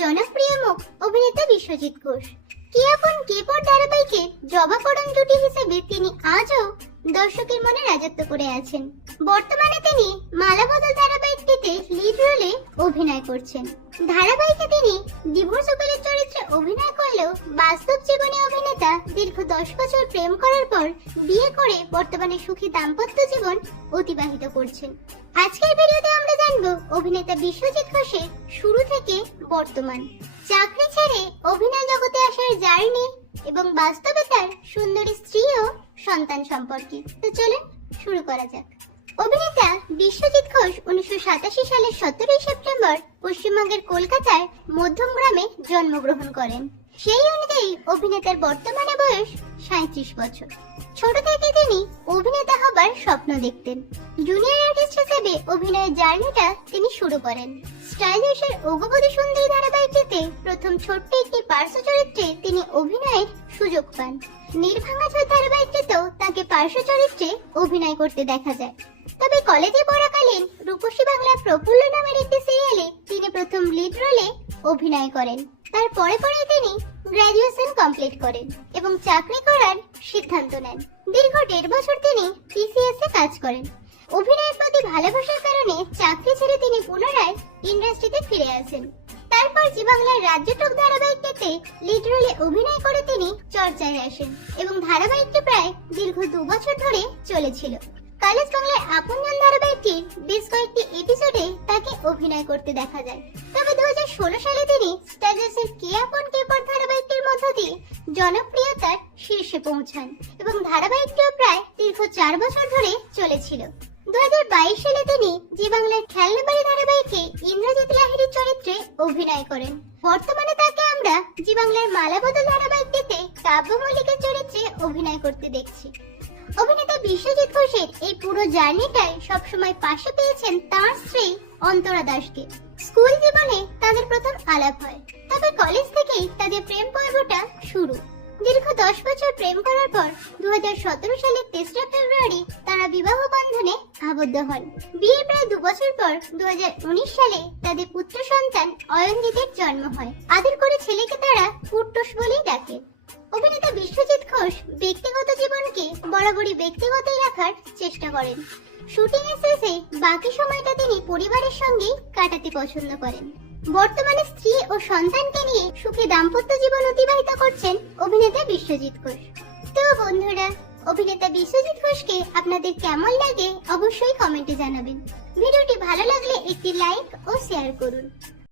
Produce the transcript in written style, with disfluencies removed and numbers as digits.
জনপ্রিয় মুখ অভিনেতা বিশ্বজিৎ ঘোষ। কে আপন কে পর ধারাবাহিকে জবাকরণ জুটি হিসেবে তিনি আজও দর্শকের মনে রাজত্ব করে আছেন। বর্তমানে তিনি মালাবদল ধারাবাহিকটিতে লিড রোলে অভিনয় করছেন। ধারাবাহিকে তিনি ডিভোর্স উকিলের চরিত্রে অভিনয় করলেও বাস্তব জীবনে অভিনেতা দীর্ঘ 10 বছর প্রেম করার পর বিয়ে করে বর্তমানে সুখী দাম্পত্য জীবন অতিবাহিত করছেন। আজকের ভিডিওতে আমরা জানবো অভিনেতা বিশ্বজিৎ ঘোষের শুরু থেকে বর্তমান, চাকরি ছেড়ে অভিনয় জগতে আসার জার্নি এবং বাস্তবে তার সুন্দরী স্ত্রী ও সন্তান সম্পর্কে। তো চলুন শুরু করা যাক। অভিনেতা বিশ্বজিৎ ঘোষ 1987 সালের 17 সেপ্টেম্বর পশ্চিমবঙ্গের কলকাতার মধ্যমগ্রামে জন্মগ্রহণ করেন। সেই অনুযায়ী অভিনেতার বর্তমানে বয়স 37 বছর। ছোট থেকে তিনি অভিনেতা হবার স্বপ্ন দেখতেন। জুনিয়র আর্টিস্ট হিসেবে অভিনয়ের জার্নিটা তিনি শুরু করেন। স্টাইলিশের অগবধূ সুন্দরী ধারাবাহিকটিতে প্রথম ছোট্ট একটি পার্শ্ব চরিত্রে তিনি অভিনয়ের সুযোগ পান। নির্ভাঙা ঝড় ধারাবাহিকটিতেও তাকে পার্শ্ব চরিত্রে অভিনয় করতে দেখা যায়। তবে কলেজে পড়াকালীন রূপসী বাংলার প্রফুল্ল নামের একটি সিরিয়ালে তিনি প্রথম লিড রোলে অভিনয় করেন। তার পরে তিনি গ্র্যাজুয়েশন কমপ্লিট করেন এবং চাকরি করার সিদ্ধান্ত নেন। দীর্ঘ 1.5 বছর তিনি টিসিএস এ কাজ করেন। অভিনয়ের প্রতি ভালোবাসার কারণে চাকরি ছেড়ে তিনি পুনরায় ইন্ডাস্ট্রিতে ফিরে আসেন। তারপর জি বাংলার রাজ্যটক ধারাবাহিকটিতে লিড রোলে অভিনয় করে তিনি চর্চায় আসেন এবং ধারাবাহিকটি প্রায় দীর্ঘ 2 বছর ধরে চলেছিল। কালেজ বাংলার আপনজন ধারাবাহিকটির বেশ কয়েকটি এপিসোডে তাকে অভিনয় করতে দেখা যায়। তবে 2016 সালে তিনি স্টাইলিশের কে আপন কে পর ধারাবাহিকটির মধ্য দিয়ে জনপ্রিয়তার শীর্ষে পৌঁছান এবং ধারাবাহিকটিও প্রায় দীর্ঘ 4 বছর ধরে চলেছিল। 2022 সালে তিনি জি বাংলার খেলনাবাড়ি ধারাবাহিকে ইন্দ্রজিৎ লাহিড়ীর চরিত্রে অভিনয় করেন। বর্তমানে তাকে আমরা জি বাংলার মালাবদল ধারাবাহিকটিতে কাব্য মল্লিকের চরিত্রে অভিনয় করতে দেখছি। অভিনেতা বিশ্বজিৎ ঘোষের এই পুরো জার্নিটাই সবসময় পাশে পেয়েছেন তার স্ত্রী অন্তরা দাসকে। স্কুল জীবনে তাদের প্রথম আলাপ হয়, তবে কলেজ থেকেই তাদের প্রেম পর্বটা শুরু। দীর্ঘ 10 বছর প্রেম করার পর 2017 সালের 3 ফেব্রুয়ারি তারা বিবাহ বন্ধনে আবদ্ধ হন। বিয়ের প্রায় 2 বছর পর 2019 সালে তাদের পুত্র সন্তান অয়নজিতের জন্ম হয়। আদর করে ছেলেকে তারা পুট্টস বলেই ডাকে। অভিনেতা বিশ্বজিৎ ঘোষ ব্যক্তিগত জীবনকে বরাবরই ব্যক্তিগতই রাখার চেষ্টা করেন। শুটিং এর শেষে বাকি সময়টা তিনি পরিবারের সঙ্গেই কাটাতে পছন্দ করেন। বর্তমানে স্ত্রী ও সন্তানকে নিয়ে সুখী দাম্পত্য জীবন অতিবাহিত করছেন অভিনেতা বিশ্বজিৎ ঘোষ। তো বন্ধুরা, অভিনেতা বিশ্বজিৎ ঘোষকে আপনাদের কেমন লাগে অবশ্যই কমেন্টে জানাবেন। ভিডিওটি ভালো লাগলে একটি লাইক ও শেয়ার করুন।